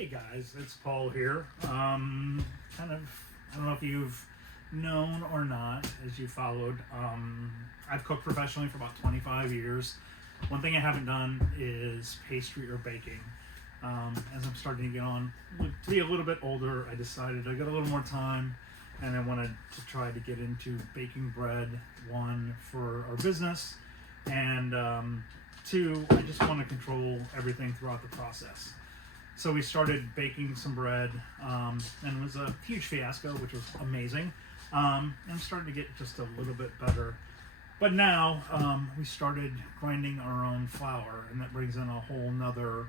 Hey guys, it's Paul here. I don't know if you've known or not as you followed. I've cooked professionally for about 25 years. One thing I haven't done is pastry or baking. As I'm starting to get on to be a little bit older, I decided I got a little more time and I wanted to try to get into baking bread, one, for our business, and two, I just want to control everything throughout the process. So we started baking some bread, and it was a huge fiasco, which was amazing. And I'm starting to get just a little bit better. But now we started grinding our own flour, and that brings in a whole nother,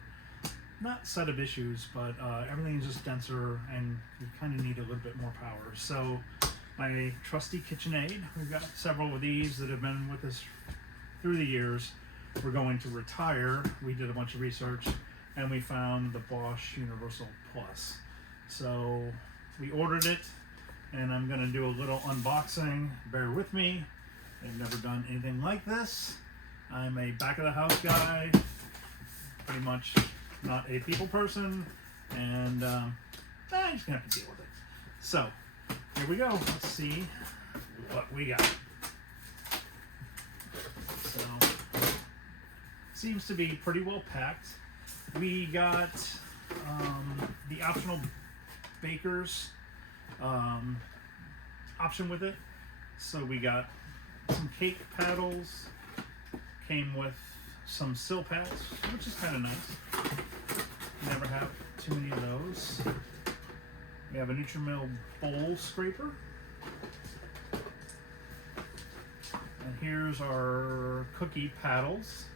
not set of issues, but everything is just denser, and you kind of need a little bit more power. So my trusty KitchenAid, we've got several of these that have been with us through the years. We're going to retire. We did a bunch of research, and we found the Bosch Universal Plus. So we ordered it, and I'm gonna do a little unboxing. Bear with me. I've never done anything like this. I'm a back of the house guy, pretty much not a people person, and I'm just gonna have to deal with it. So here we go. Let's see what we got. So seems to be pretty well packed. We got the optional baker's option with it. So we got some cake paddles, came with some sill pads, which is kind of nice. Never have too many of those. We have a Nutrimil bowl scraper. And here's our cookie paddles.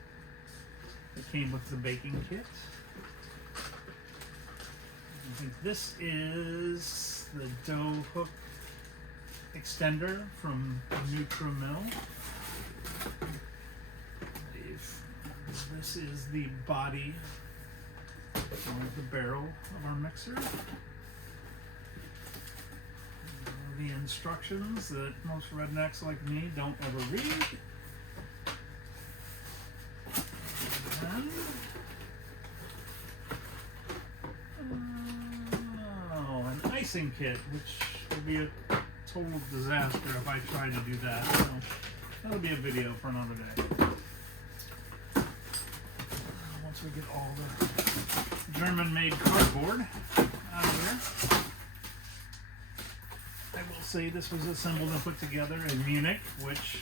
It came with the baking kit. I think this is the dough hook extender from Nutrimil. This is the body or the barrel of our mixer. The instructions that most rednecks like me don't ever read. And an icing kit, which would be a total disaster if I tried to do that. So that'll be a video for another day. Once we get all the German-made cardboard out of here. I will say this was assembled and put together in Munich, which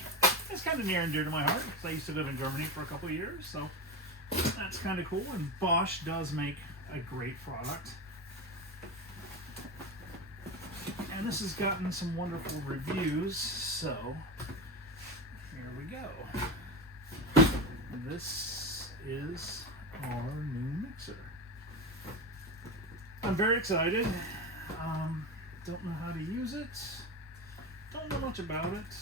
is kind of near and dear to my heart because I used to live in Germany for a couple of years, so that's kind of cool. And Bosch does make a great product. And this has gotten some wonderful reviews, so here we go. This is our new mixer. I'm very excited. Don't know how to use it. Don't know much about it.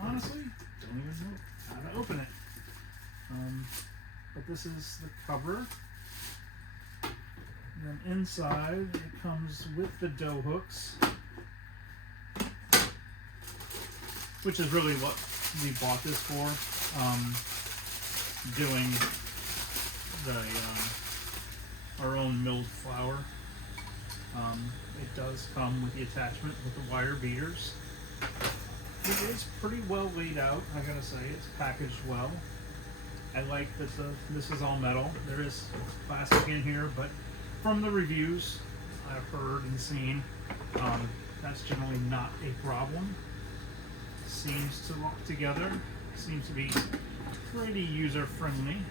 Honestly, don't even know how to open it. But this is the cover. And then inside it comes with the dough hooks, which is really what we bought this for. Doing our own milled flour. It does come with the attachment with the wire beaters. It is pretty well laid out, I gotta say. It's packaged well. I like that this is all metal. There is plastic in here, but from the reviews I've heard and seen, that's generally not a problem. Seems to lock together. Seems to be pretty user-friendly.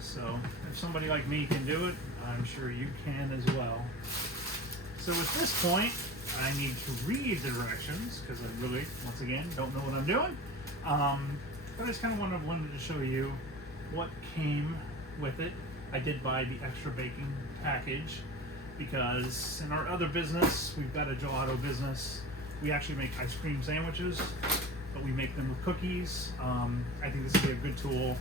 So if somebody like me can do it, I'm sure you can as well. So at this point, I need to read the directions because I really, once again, don't know what I'm doing. But I just kind of wanted to show you what came with it. I did buy the extra baking package because in our other business, we've got a gelato business. We actually make ice cream sandwiches, but we make them with cookies. I think this would be a good tool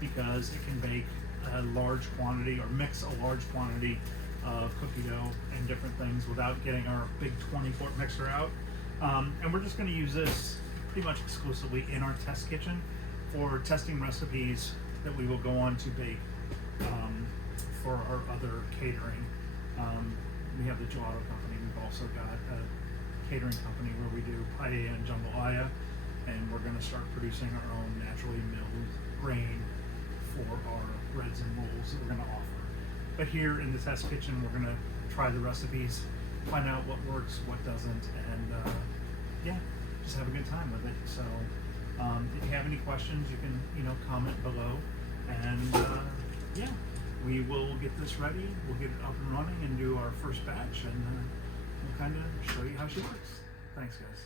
because it can bake a large quantity or mix a large quantity of cookie dough and different things without getting our big 20-quart mixer out. And we're just going to use this pretty much exclusively in our test kitchen for testing recipes that we will go on to bake for our other catering. We have the gelato company. We've also got a catering company where we do paella and jambalaya, and we're going to start producing our own naturally milled grain for our breads and rolls that we're going to offer. But here in the test kitchen, we're going to try the recipes, find out what works, what doesn't, and yeah, just have a good time with it. So if you have any questions, you can comment below, and yeah, we will get this ready. We'll get it up and running and do our first batch, and we'll kind of show you how she works. Thanks, guys.